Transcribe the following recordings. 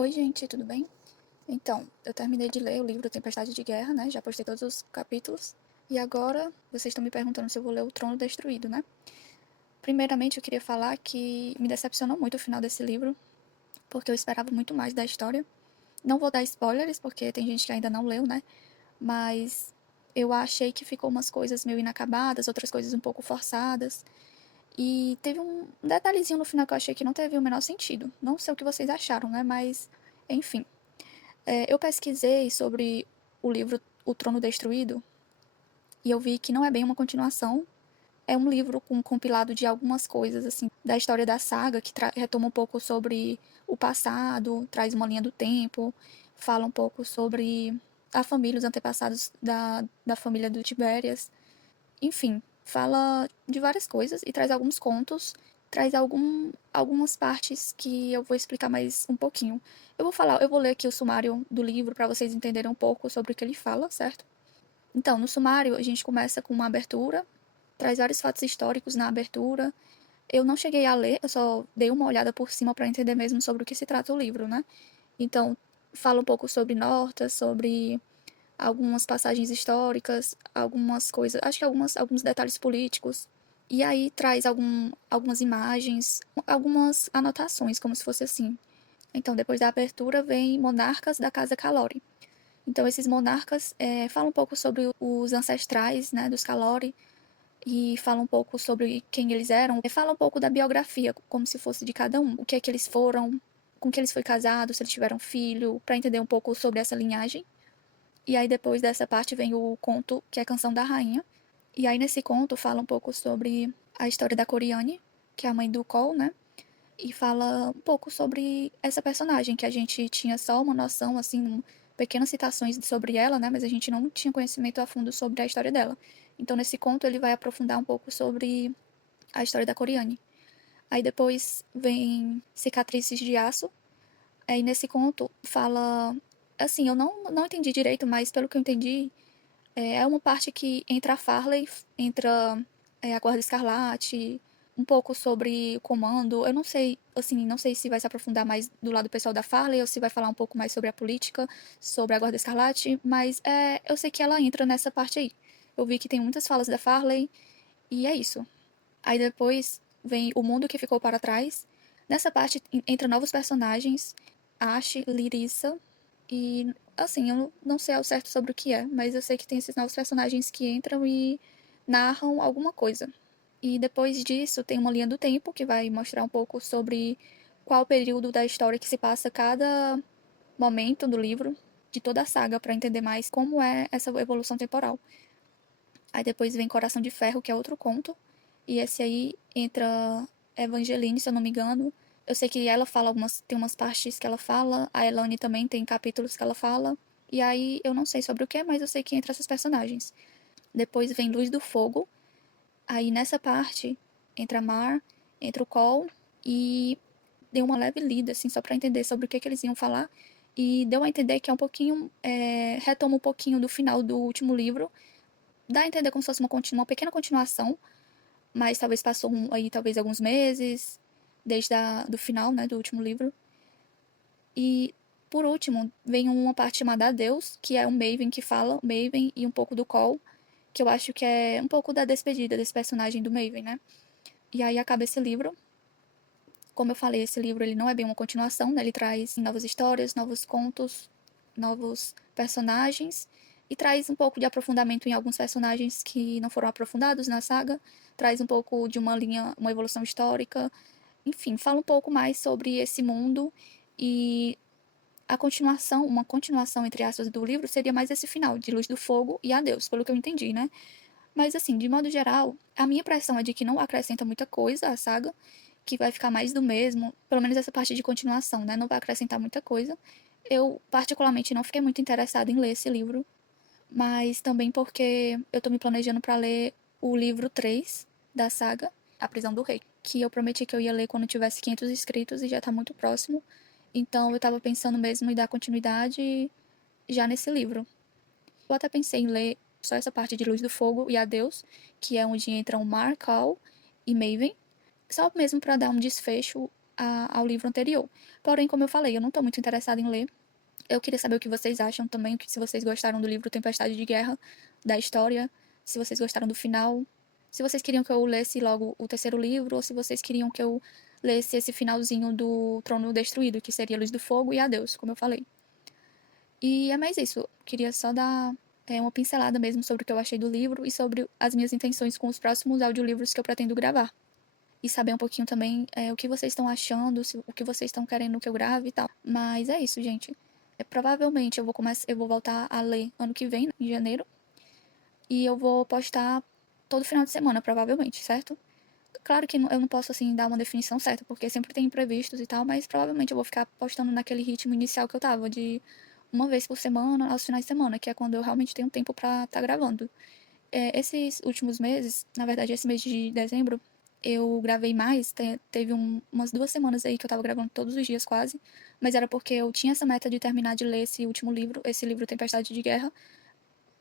Oi, gente, tudo bem? Então, eu terminei de ler o livro Tempestade de Guerra, né? Já postei todos os capítulos. E agora vocês estão me perguntando se eu vou ler O Trono Destruído, né? Primeiramente, eu queria falar que me decepcionou muito o final desse livro, porque eu esperava muito mais da história. Não vou dar spoilers, porque tem gente que ainda não leu, né? Mas eu achei que ficou umas coisas meio inacabadas, outras coisas um pouco forçadas. E teve um detalhezinho no final que eu achei que não teve o menor sentido. Não sei o que vocês acharam, né? Mas, enfim. Eu pesquisei sobre o livro O Trono Destruído e eu vi que não é bem uma continuação. É um livro com um compilado de algumas coisas, assim, da história da saga, que retoma um pouco sobre o passado, traz uma linha do tempo, fala um pouco sobre a família, os antepassados da família do Tibérias. Enfim, fala de várias coisas e traz alguns contos, traz algumas partes que eu vou explicar mais um pouquinho. Eu vou ler aqui o sumário do livro para vocês entenderem um pouco sobre o que ele fala, certo? Então, no sumário, a gente começa com uma abertura, traz vários fatos históricos na abertura. Eu não cheguei a ler, eu só dei uma olhada por cima para entender mesmo sobre o que se trata o livro, né? Então, fala um pouco sobre Norta, sobre algumas passagens históricas, algumas coisas, acho que alguns detalhes políticos. E aí traz algumas imagens, algumas anotações, como se fosse assim. Então, depois da abertura, vem Monarcas da Casa Calori. Então, esses monarcas falam um pouco sobre os ancestrais, né, dos Calori, e falam um pouco sobre quem eles eram. Fala um pouco da biografia, como se fosse de cada um. O que é que eles foram, com que eles foram casados, se eles tiveram filho, para entender um pouco sobre essa linhagem. E aí depois dessa parte vem o conto, que é a Canção da Rainha. E aí nesse conto fala um pouco sobre a história da Coriane, que é a mãe do Cole, né? E fala um pouco sobre essa personagem, que a gente tinha só uma noção, assim, pequenas citações sobre ela, né? Mas a gente não tinha conhecimento a fundo sobre a história dela. Então nesse conto ele vai aprofundar um pouco sobre a história da Coriane. Aí depois vem Cicatrizes de Aço. Aí nesse conto fala. Assim, eu não entendi direito, mas pelo que eu entendi, é uma parte que entra a Farley, entra a Guarda Escarlate, um pouco sobre o comando. Eu não sei, assim, não sei se vai se aprofundar mais do lado pessoal da Farley ou se vai falar um pouco mais sobre a política, sobre a Guarda Escarlate, mas eu sei que ela entra nessa parte aí. Eu vi que tem muitas falas da Farley e é isso. Aí depois vem O Mundo que Ficou para Trás. Nessa parte entra novos personagens, Ash, Lyrissa e assim, eu não sei ao certo sobre o que é, mas eu sei que tem esses novos personagens que entram e narram alguma coisa. E depois disso tem uma linha do tempo que vai mostrar um pouco sobre qual período da história que se passa cada momento do livro, de toda a saga, para entender mais como é essa evolução temporal. Aí depois vem Coração de Ferro, que é outro conto, e esse aí entra Evangeline, se eu não me engano. Eu sei que ela fala tem umas partes que ela fala, a Elane também tem capítulos que ela fala. E aí eu não sei sobre o que, mas eu sei que entra essas personagens. Depois vem Luz do Fogo. Aí nessa parte entra Mar, entra o Cole e deu uma leve lida, assim, só pra entender sobre o que eles iam falar. E deu a entender que é um pouquinho, retoma um pouquinho do final do último livro. Dá a entender como se fosse uma pequena continuação, mas talvez passou aí talvez alguns meses, desde do final, né, do último livro. E, por último, vem uma parte chamada Adeus, que é o Maven que fala, Maven e um pouco do Cole, que eu acho que é um pouco da despedida desse personagem do Maven, né? E aí acaba esse livro. Como eu falei, esse livro ele não é bem uma continuação, né? Ele traz novas histórias, novos contos, novos personagens e traz um pouco de aprofundamento em alguns personagens que não foram aprofundados na saga, traz um pouco de uma linha, uma evolução histórica, enfim, fala um pouco mais sobre esse mundo e a continuação, uma continuação entre aspas do livro seria mais esse final de Luz do Fogo e Adeus, pelo que eu entendi, né? Mas assim, de modo geral, a minha impressão é de que não acrescenta muita coisa à saga, que vai ficar mais do mesmo, pelo menos essa parte de continuação, né? Não vai acrescentar muita coisa. Eu, particularmente, não fiquei muito interessada em ler esse livro, mas também porque eu tô me planejando para ler o livro 3 da saga, A Prisão do Rei, que eu prometi que eu ia ler quando tivesse 500 inscritos e já tá muito próximo. Então eu tava pensando mesmo em dar continuidade já nesse livro. Eu até pensei em ler só essa parte de Luz do Fogo e Adeus, que é onde entram Mar, Cal e Maven, só mesmo para dar um desfecho ao livro anterior. Porém, como eu falei, eu não tô muito interessada em ler. Eu queria saber o que vocês acham também, se vocês gostaram do livro Tempestade de Guerra, da história, se vocês gostaram do final, se vocês queriam que eu lesse logo o terceiro livro, ou se vocês queriam que eu lesse esse finalzinho do Trono Destruído, que seria Luz do Fogo e Adeus, como eu falei. E é mais isso. Queria só dar uma pincelada mesmo sobre o que eu achei do livro e sobre as minhas intenções com os próximos audiolivros que eu pretendo gravar. E saber um pouquinho também o que vocês estão achando, o que vocês estão querendo que eu grave e tal. Mas é isso, gente. Provavelmente eu vou voltar a ler ano que vem, em janeiro. E eu vou postar todo final de semana, provavelmente, certo? Claro que eu não posso, assim, dar uma definição certa, porque sempre tem imprevistos e tal, mas provavelmente eu vou ficar postando naquele ritmo inicial que eu tava, de uma vez por semana, aos finais de semana, que é quando eu realmente tenho tempo pra estar gravando. Esses últimos meses, na verdade, esse mês de dezembro, eu gravei mais, teve umas 2 semanas aí que eu tava gravando todos os dias quase, mas era porque eu tinha essa meta de terminar de ler esse último livro, esse livro Tempestade de Guerra,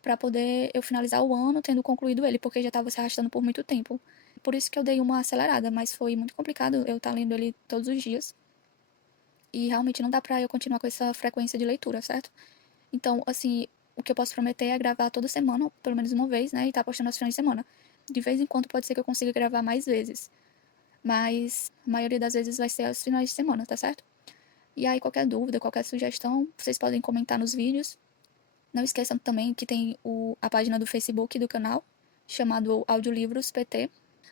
pra poder eu finalizar o ano tendo concluído ele, porque já tava se arrastando por muito tempo. Por isso que eu dei uma acelerada, mas foi muito complicado eu estar lendo ele todos os dias. E realmente não dá pra eu continuar com essa frequência de leitura, certo? Então, assim, o que eu posso prometer é gravar toda semana, pelo menos uma vez, né? E tá postando aos finais de semana. De vez em quando pode ser que eu consiga gravar mais vezes. Mas a maioria das vezes vai ser aos finais de semana, tá certo? E aí, qualquer dúvida, qualquer sugestão, vocês podem comentar nos vídeos. Não esqueçam também que tem a página do Facebook do canal, chamado Audiolivros PT.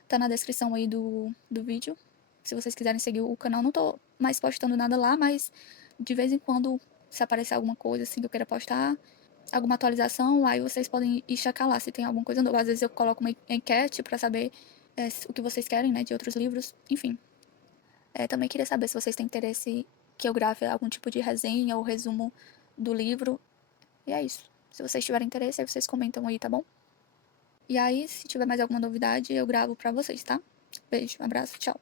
Tá na descrição aí do vídeo. Se vocês quiserem seguir o canal, não tô mais postando nada lá, mas de vez em quando, se aparecer alguma coisa assim que eu queira postar, alguma atualização, aí vocês podem ir checar lá se tem alguma coisa nova. Às vezes eu coloco uma enquete pra saber o que vocês querem, né, de outros livros, enfim. Também queria saber se vocês têm interesse que eu grave algum tipo de resenha ou resumo do livro. E é isso. Se vocês tiverem interesse, aí vocês comentam aí, tá bom? E aí, se tiver mais alguma novidade, eu gravo pra vocês, tá? Beijo, abraço, tchau.